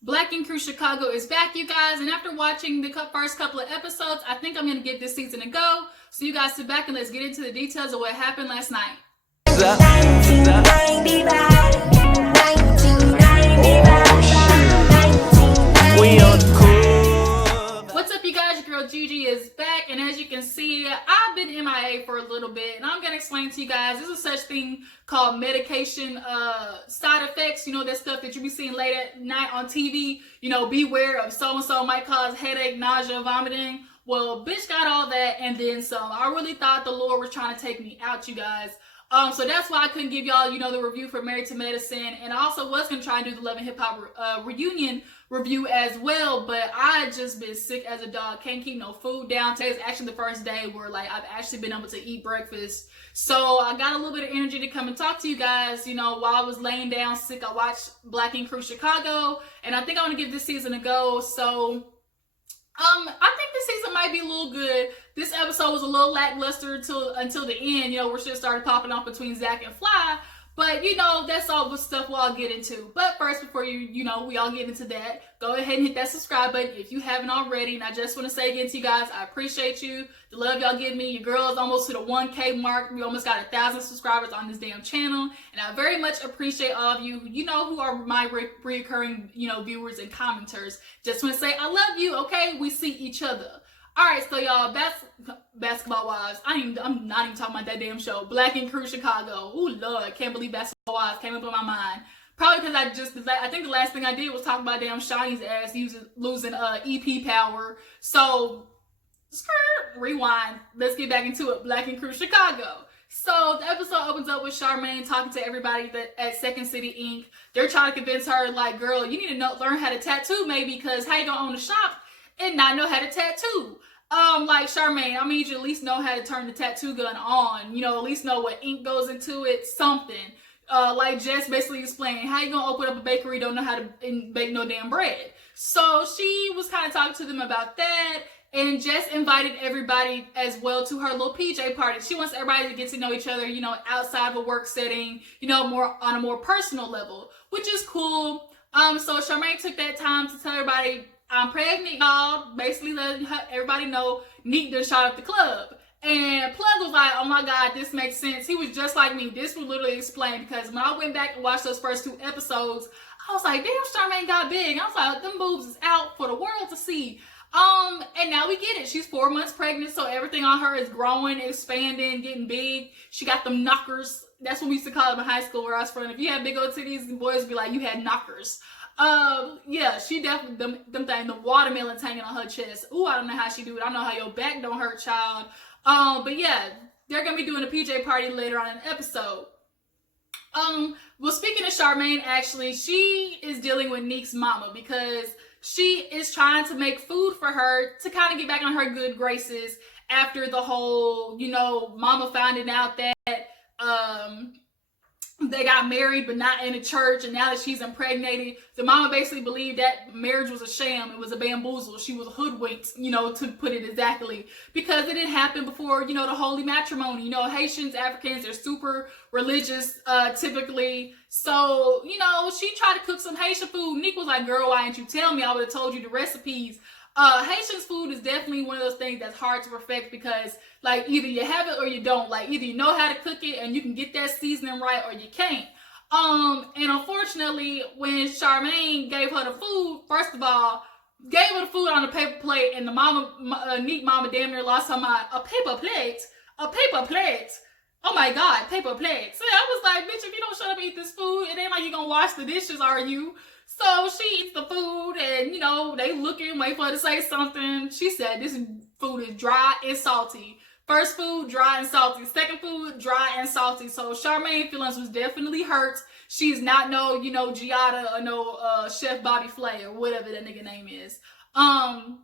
Black Ink Crew Chicago is back, you guys, and after watching the first couple of episodes, I think I'm going to give this season a go. So you guys sit back and let's get into the details of what happened last night. What's up, you guys? Your girl Gigi is back, and as you can see, I've been MIA for a little bit, and I'm going to explain to you guys, there's a such thing called medication side effects. You know, that stuff that you be seeing late at night on TV. You know, beware of so-and-so might cause headache, nausea, vomiting. Well, bitch got all that and then some. I really thought the Lord was trying to take me out, you guys. So that's why I couldn't give y'all, you know, the review for Married to Medicine. And I also was going to try and do the Love and Hip Hop reunion review as well. But I just been sick as a dog. Can't keep no food down. Today's actually the first day where, like, I've actually been able to eat breakfast. So I got a little bit of energy to come and talk to you guys. You know, while I was laying down sick, I watched Black Ink Crew Chicago. And I think I want to give this season a go. So I think this season might be a little good. This episode was a little lackluster until the end, you know, where shit started popping off between Zach and Fly. But, you know, that's all the stuff we'll all get into. But first, before we all get into that, go ahead and hit that subscribe button if you haven't already. And I just want to say again to you guys, I appreciate you. The love y'all give me. Your girl is almost to the 1K mark. We almost got 1,000 subscribers on this damn channel. And I very much appreciate all of you, you know, who are my reoccurring, you know, viewers and commenters. Just want to say I love you, okay? We see each other. Alright, so y'all, Basketball Wives. I'm not even talking about that damn show. Black Ink Crew Chicago. Ooh, Lord, can't believe Basketball Wives came up in my mind. Probably because I think the last thing I did was talk about damn Shawnee's ass losing EP power. So, rewind. Let's get back into it. Black Ink Crew Chicago. So the episode opens up with Charmaine talking to everybody at Second City Inc. They're trying to convince her, like, girl, you need to learn how to tattoo maybe, because how you gonna own a shop and not know how to tattoo? Like, Charmaine, I need you to at least know how to turn the tattoo gun on. You know, at least know what ink goes into it, something. Like Jess basically explained, how you gonna open up a bakery, don't know how to bake no damn bread. So she was kind of talking to them about that. And Jess invited everybody as well to her little PJ party. She wants everybody to get to know each other, you know, outside of a work setting, you know, more on a more personal level, which is cool. So Charmaine took that time to tell everybody, I'm pregnant, y'all. Basically letting everybody know Niques done shot up the club. And Plug was like, oh my God, this makes sense. He was just like me. This would literally explain, because when I went back and watched those first 2 episodes, I was like, damn, Charmaine got big. I was like, them boobs is out for the world to see. And now we get it. She's 4 months pregnant, so everything on her is growing, expanding, getting big. She got them knockers. That's what we used to call them in high school where I was from. If you had big old titties, the boys would be like, you had knockers. Yeah, she definitely, them things, the watermelons hanging on her chest. Ooh, I don't know how she do it. I don't know how your back don't hurt, child. But yeah, they're gonna be doing a PJ party later on in the episode. Well, speaking of Charmaine, actually, she is dealing with Niques' mama, because she is trying to make food for her to kind of get back on her good graces after the whole, you know, mama finding out that, they got married but not in a church, and now that she's impregnated, the mama basically believed that marriage was a sham. It was a bamboozle. She was hoodwinked, you know, to put it exactly, because it didn't happen before, you know, the holy matrimony. You know, Haitians, Africans, they're super religious typically. So, you know, she tried to cook some Haitian food. Niques was like, girl, why didn't you tell me? I would have told you the recipes. Haitian's food is definitely one of those things that's hard to perfect, because, like, either you have it or you don't. Like, either you know how to cook it and you can get that seasoning right, or you can't. And unfortunately, when Charmaine gave her the food, first of all, gave her the food on a paper plate, and the Niques mama damn near lost her mind. A paper plate? A paper plate? Oh my God, paper plate. So I was like, bitch, if you don't shut up and eat this food, it ain't like you gonna wash the dishes, are you? So she eats the food, and, you know, they looking, wait for her to say something. She said, this food is dry and salty. First food, dry and salty. Second food, dry and salty. So Charmaine's feelings was definitely hurt. She's not no, you know, Giada or no Chef Bobby Flay or whatever that nigga name is. You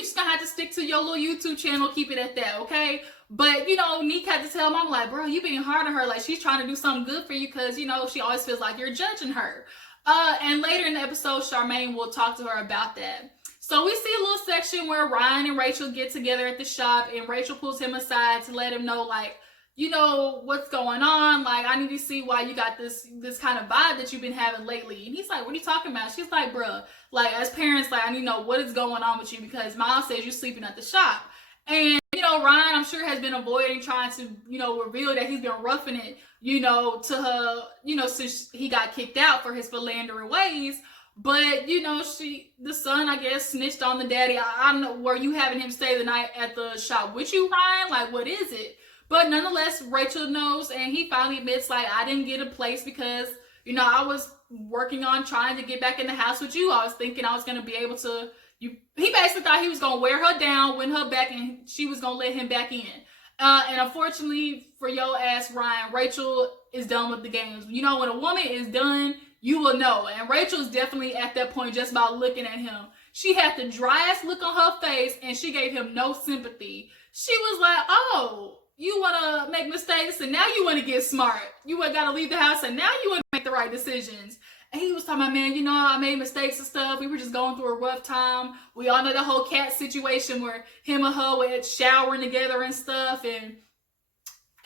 just gonna have to stick to your little YouTube channel, keep it at that, okay? But, you know, Niques had to tell Mom, like, bro, you being hard on her. Like, she's trying to do something good for you, because, you know, she always feels like you're judging her. And later in the episode, Charmaine will talk to her about that. So we see a little section where Ryan and Rachel get together at the shop, and Rachel pulls him aside to let him know, like, you know, what's going on? Like, I need to see why you got this kind of vibe that you've been having lately. And he's like, what are you talking about? She's like, bruh, like, as parents, like, I need to know what is going on with you because Miles says you're sleeping at the shop. And, you know, Ryan, I'm sure, has been avoiding trying to, you know, reveal that he's been roughing it, you know, to her, you know, since he got kicked out for his philandering ways. But, you know, the son, I guess, snitched on the daddy. I don't know, were you having him stay the night at the shop with you, Ryan? Like, what is it? But nonetheless, Rachel knows, and he finally admits, like, I didn't get a place because, you know, I was working on trying to get back in the house with you. I was thinking I was going to be able to, he basically thought he was going to wear her down, win her back, and she was going to let him back in. And unfortunately for your ass, Ryan, Rachel is done with the games. You know, when a woman is done, you will know. And Rachel's definitely at that point just about looking at him. She had the driest look on her face, and she gave him no sympathy. She was like, oh, you want to make mistakes, and now you want to get smart. You got to leave the house, and now you want to make the right decisions. And he was talking about, man, you know, I made mistakes and stuff. We were just going through a rough time. We all know the whole cat situation where him and her were showering together and stuff. And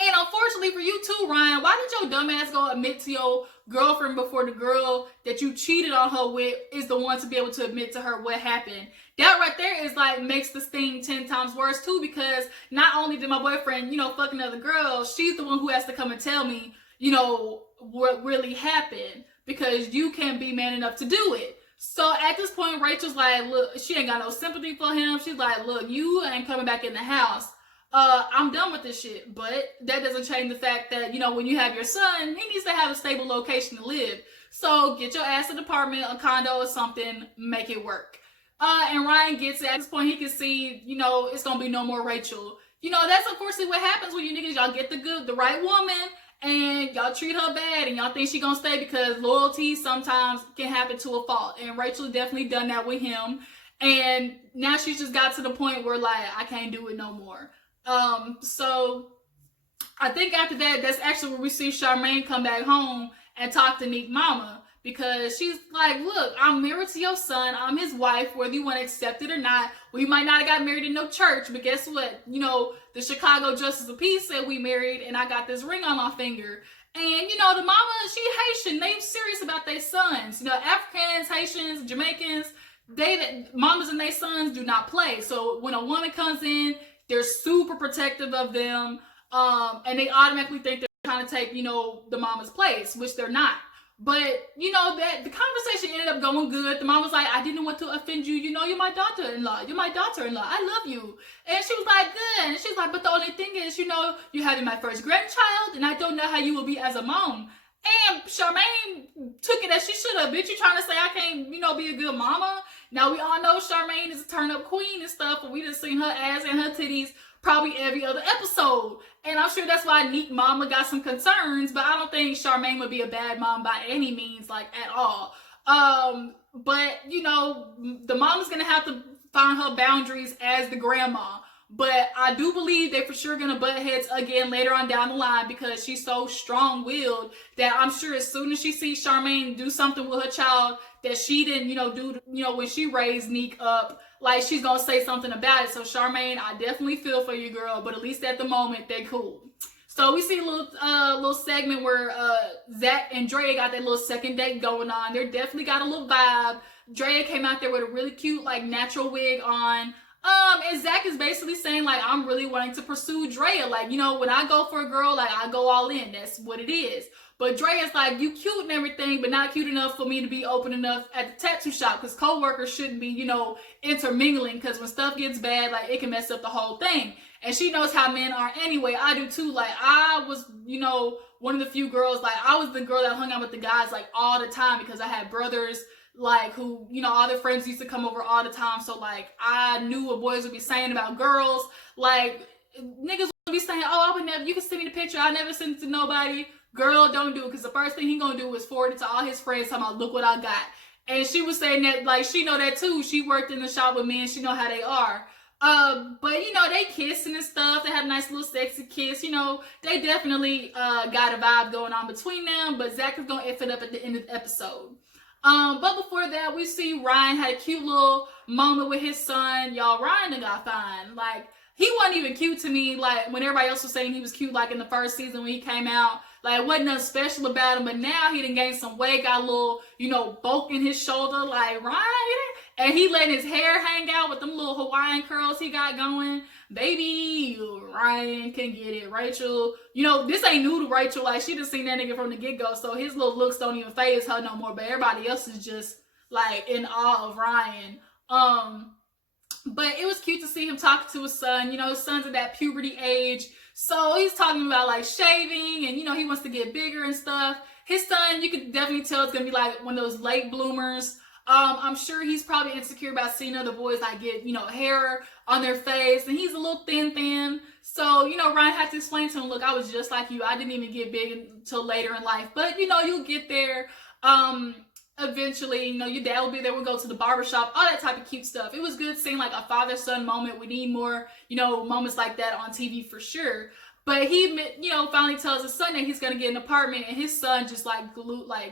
unfortunately for you too, Ryan, why did your dumb ass go admit to your girlfriend before the girl that you cheated on her with is the one to be able to admit to her what happened? That right there is like makes this thing 10 times worse too, because not only did my boyfriend, you know, fuck another girl, she's the one who has to come and tell me, you know, what really happened, because you can't be man enough to do it. So at this point, Rachel's like, look, she ain't got no sympathy for him. She's like, look, you ain't coming back in the house. I'm done with this shit. But that doesn't change the fact that, you know, when you have your son, he needs to have a stable location to live. So get your ass an apartment, a condo or something, make it work. And Ryan gets it. At this point, he can see, you know, it's gonna be no more Rachel. You know, that's unfortunately what happens when you niggas, y'all get the right woman, and y'all treat her bad, and y'all think she gonna stay, because loyalty sometimes can happen to a fault. And Rachel definitely done that with him. And now she's just got to the point where, like, I can't do it no more. So I think after that, that's actually where we see Charmaine come back home and talk to Niques' mama, because she's like, look, I'm married to your son. I'm his wife, whether you want to accept it or not. We might not have got married in no church, but guess what? You know, the Chicago Justice of Peace said we married, and I got this ring on my finger. And, you know, the mama, she Haitian. They serious about their sons. You know, Africans, Haitians, Jamaicans, mamas and their sons do not play. So when a woman comes in, they're super protective of them. And they automatically think they're trying to take, you know, the mama's place, which they're not. But, you know, that the conversation ended up going good. The mom was like, I didn't want to offend you. You know, you're my daughter-in-law. You're my daughter-in-law. I love you. And she was like, good. And she's like, but the only thing is, you know, you're having my first grandchild, and I don't know how you will be as a mom. And Charmaine took it as she should have. Bitch, you trying to say I can't, you know, be a good mama? Now, we all know Charmaine is a turn-up queen and stuff, but we just seen her ass and her titties probably every other episode. And I'm sure that's why Niques' mama got some concerns, but I don't think Charmaine would be a bad mom by any means, like, at all. But, you know, the mama's gonna have to find her boundaries as the grandma. But I do believe they're for sure gonna butt heads again later on down the line, because she's so strong-willed that I'm sure as soon as she sees Charmaine do something with her child that she didn't, you know, do, you know, when she raised Niques up, like, she's gonna say something about it. So Charmaine, I definitely feel for you, girl, but at least at the moment, they're cool. So we see a little segment where Zach and Drea got that little second date going on. They definitely got a little vibe. Drea came out there with a really cute, like, natural wig on. And Zach is basically saying, like, I'm really wanting to pursue Drea. Like, you know, when I go for a girl, like, I go all in. That's what it is. But Drea's like, you cute and everything, but not cute enough for me to be open enough at the tattoo shop, because co-workers shouldn't be, you know, intermingling, because when stuff gets bad, like, it can mess up the whole thing. And she knows how men are anyway. I do too. Like, I was, you know, one of the few girls, like, I was the girl that hung out with the guys, like, all the time, because I had brothers, like, who, you know, all their friends used to come over all the time. So, like, I knew what boys would be saying about girls. Like, niggas would be saying, oh, I would never, you can send me the picture, I never send it to nobody. Girl, don't do it, because the first thing he gonna do is forward it to all his friends, talking about, look what I got. And she was saying that, like, she know that too. She worked in the shop with men, she know how they are. But, you know, they kissing and stuff. They had a nice little sexy kiss. You know, they definitely got a vibe going on between them. But Zach is gonna F it up at the end of the episode. But before that, we see Ryan had a cute little moment with his son. Y'all, Ryan done got fine. Like, he wasn't even cute to me. Like, when everybody else was saying he was cute, like in the first season when he came out, like, it wasn't nothing special about him. But now he done gained some weight, got a little, bulk in his shoulder, like, right? And he letting his hair hang out with them little Hawaiian curls he got going. Baby, Ryan can get it. Rachel, this ain't new to Rachel. Like, she just seen that nigga from the get-go, so his little looks don't even faze her no more. But everybody else is just, like, in awe of Ryan. But it was cute to see him talking to his son. His son's at that puberty age. So he's talking about, like, shaving, and, he wants to get bigger and stuff. His son, you could definitely tell it's going to be, like, one of those late bloomers. I'm sure he's probably insecure about seeing other boys, like, get, hair on their face. And he's a little thin. So, Ryan had to explain to him, look, I was just like you. I didn't even get big until later in life. But, you'll get there. Eventually, your dad will be there. We'll go to the barbershop, all that type of cute stuff. It was good seeing like a father-son moment. We need more, moments like that on TV for sure. But he, finally tells his son that he's going to get an apartment, and his son just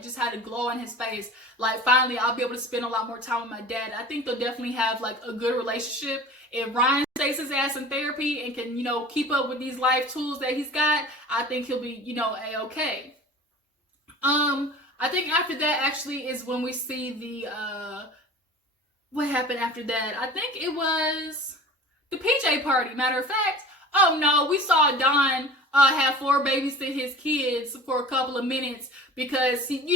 just had a glow on his face. Like, finally, I'll be able to spend a lot more time with my dad. I think they'll definitely have like a good relationship. If Ryan stays his ass in therapy and can, keep up with these life tools that he's got, I think he'll be, A-okay. I think after that actually is when we see the, what happened after that? I think it was the PJ party. Matter of fact, oh no, we saw Don have 4 babysit his kids for a couple of minutes because Don's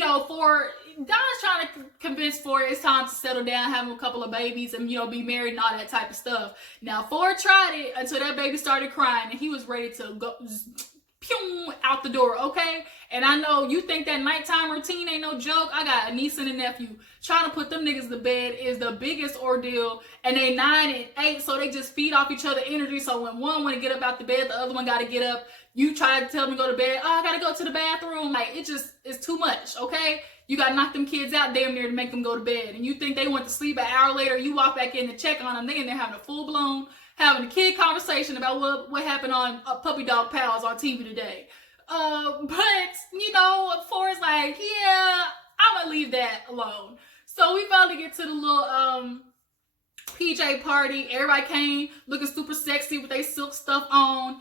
trying to convince 4 it's time to settle down, have a couple of babies, and be married and all that type of stuff. Now 4 tried it until that baby started crying, and he was ready to go pew out the door, okay? And I know you think that nighttime routine ain't no joke. I got a niece and a nephew. Trying to put them niggas to bed is the biggest ordeal. And they 9 and 8, so they just feed off each other energy. So when one want to get up out the bed, the other one got to get up. You try to tell them to go to bed. Oh, I got to go to the bathroom. Like, it's too much, okay? You got to knock them kids out damn near to make them go to bed. And you think they went to sleep an hour later, you walk back in to check on them. They in there having a full-blown, having a kid conversation about what happened on Puppy Dog Pals on TV today. But, 4 is like, yeah, I'm going to leave that alone. So we finally get to the little PJ party. Everybody came looking super sexy with their silk stuff on.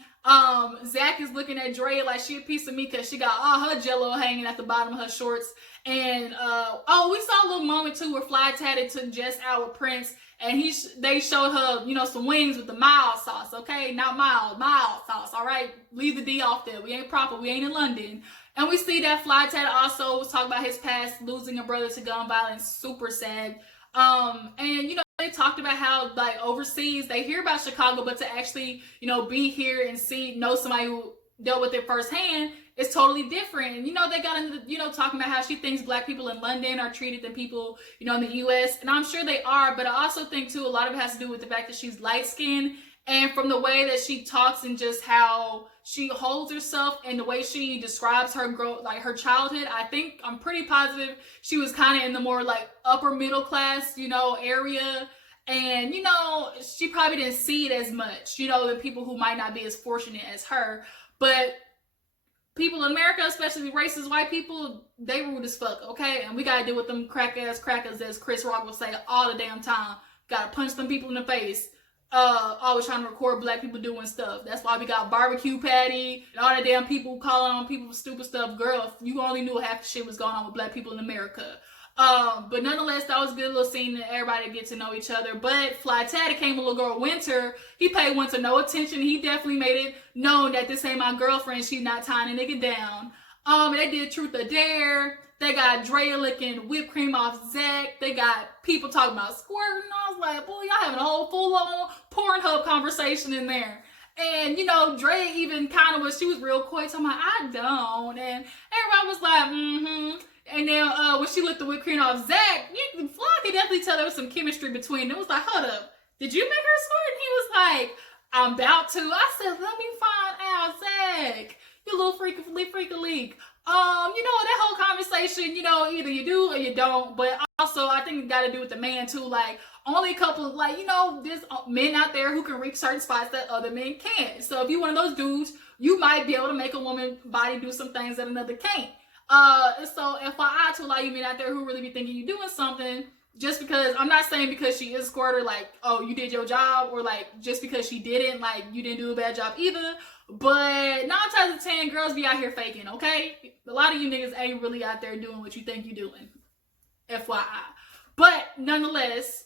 Zach is looking at Drea like she a piece of meat because she got all her jello hanging at the bottom of her shorts. And, we saw a little moment too where Fly Tatted took Jess out with Prince. And they showed her, some wings with the mild sauce, okay? Not mild sauce, all right? Leave the D off there. We ain't proper. We ain't in London. And we see that Fly Tatted also was talking about his past, losing a brother to gun violence, super sad. And, they talked about how, like, overseas, they hear about Chicago, but to actually, be here and know somebody who dealt with it firsthand, it's totally different. And, they got into, talking about how she thinks Black people in London are treated than people, in the U.S. And I'm sure they are, but I also think, too, a lot of it has to do with the fact that she's light-skinned. And from the way that she talks and just how she holds herself and the way she describes her growth, like her childhood, I'm pretty positive she was kind of in the more, like, upper middle class, area. And, she probably didn't see it as much, the people who might not be as fortunate as her. But people in America, especially racist white people, they rude as fuck, okay? And we gotta deal with them crackers, as Chris Rock will say all the damn time. Gotta punch them people in the face. Always trying to record Black people doing stuff. That's why we got Barbecue Patty and all that damn people calling on people for stupid stuff. Girl, if you only knew half the shit was going on with Black people in America. But nonetheless, that was a good little scene that everybody get to know each other. But Fly Tatted came with little girl Winter. He paid Winter no attention. He definitely made it known that this ain't my girlfriend. She's not tying a nigga down. They did Truth or Dare. They got Drea licking whipped cream off Zach. They got people talking about squirting. I was like, boy, y'all having a whole full-on Pornhub conversation in there. And, Drea even kind of she was real coy, talking about, I don't. And everybody was like, mm-hmm. And then when she licked the whipped cream off Zach, Fly could definitely tell there was some chemistry between them. It was like, hold up, did you make her squirt? And he was like, I'm about to. I said, let me find out, Zach. You little freak a leak. That whole conversation, either you do or you don't. But also, I think it got to do with the man too. Like, only a couple, there's men out there who can reach certain spots that other men can't. So if you're one of those dudes, you might be able to make a woman's body do some things that another can't. So FYI to a lot of you men out there who really be thinking you doing something, just because, I'm not saying because she is a squirter, like, oh, you did your job, or like, just because she didn't, like, you didn't do a bad job either. But 9 times out of 10, girls be out here faking, okay? A lot of you niggas ain't really out there doing what you think you're doing. FYI. But nonetheless,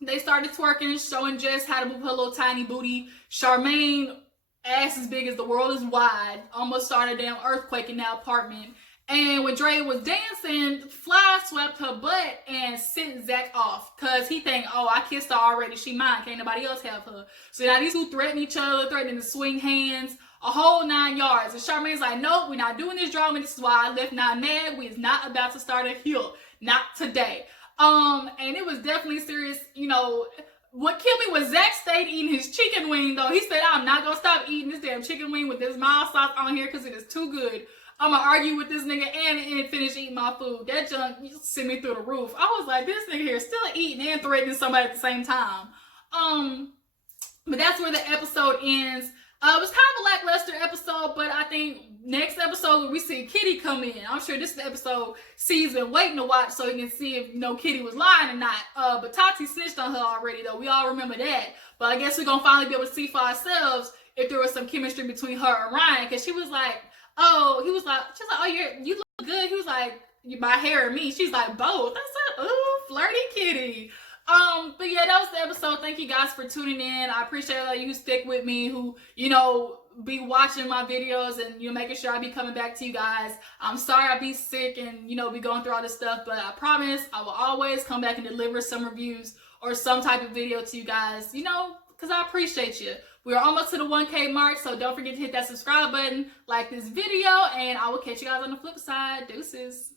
they started twerking, showing Jess how to move her little tiny booty. Charmaine, ass as big as the world is wide, almost started a damn earthquake in that apartment. And when Dre was dancing, Fly swept her butt and sent Zach off. Because he think, oh, I kissed her already. She mine. Can't nobody else have her. So now these two threaten each other, threatening to swing hands. A whole 9 yards. And Charmaine's like, nope, we're not doing this drama. This is why I left Not Mad. We is not about to start a hill. Not today. And it was definitely serious. You know, what killed me was Zach stayed eating his chicken wing, though. He said, I'm not going to stop eating this damn chicken wing with this mild sauce on here because it is too good. I'm gonna argue with this nigga and finish eating my food. That junk sent me through the roof. I was like, this nigga here still eating and threatening somebody at the same time. But that's where the episode ends. It was kind of a lackluster episode, but I think next episode we see Kitty come in. I'm sure this is the episode C's been waiting to watch so he can see if, you know, Kitty was lying or not. But Tati snitched on her already, though. We all remember that. But I guess we're gonna finally be able to see for ourselves if there was some chemistry between her and Ryan, because she was like, oh, he was like, she's like, oh, you look good. He was like, my hair and me. She's like, both. I said, ooh, flirty Kitty. But yeah, that was the episode. Thank you guys for tuning in. I appreciate all you who stick with me, who, you know, be watching my videos and, you know, making sure I be coming back to you guys. I'm sorry I be sick and, you know, be going through all this stuff, but I promise I will always come back and deliver some reviews or some type of video to you guys, you know, because I appreciate you. We're almost to the 1K mark, so don't forget to hit that subscribe button, like this video, and I will catch you guys on the flip side. Deuces.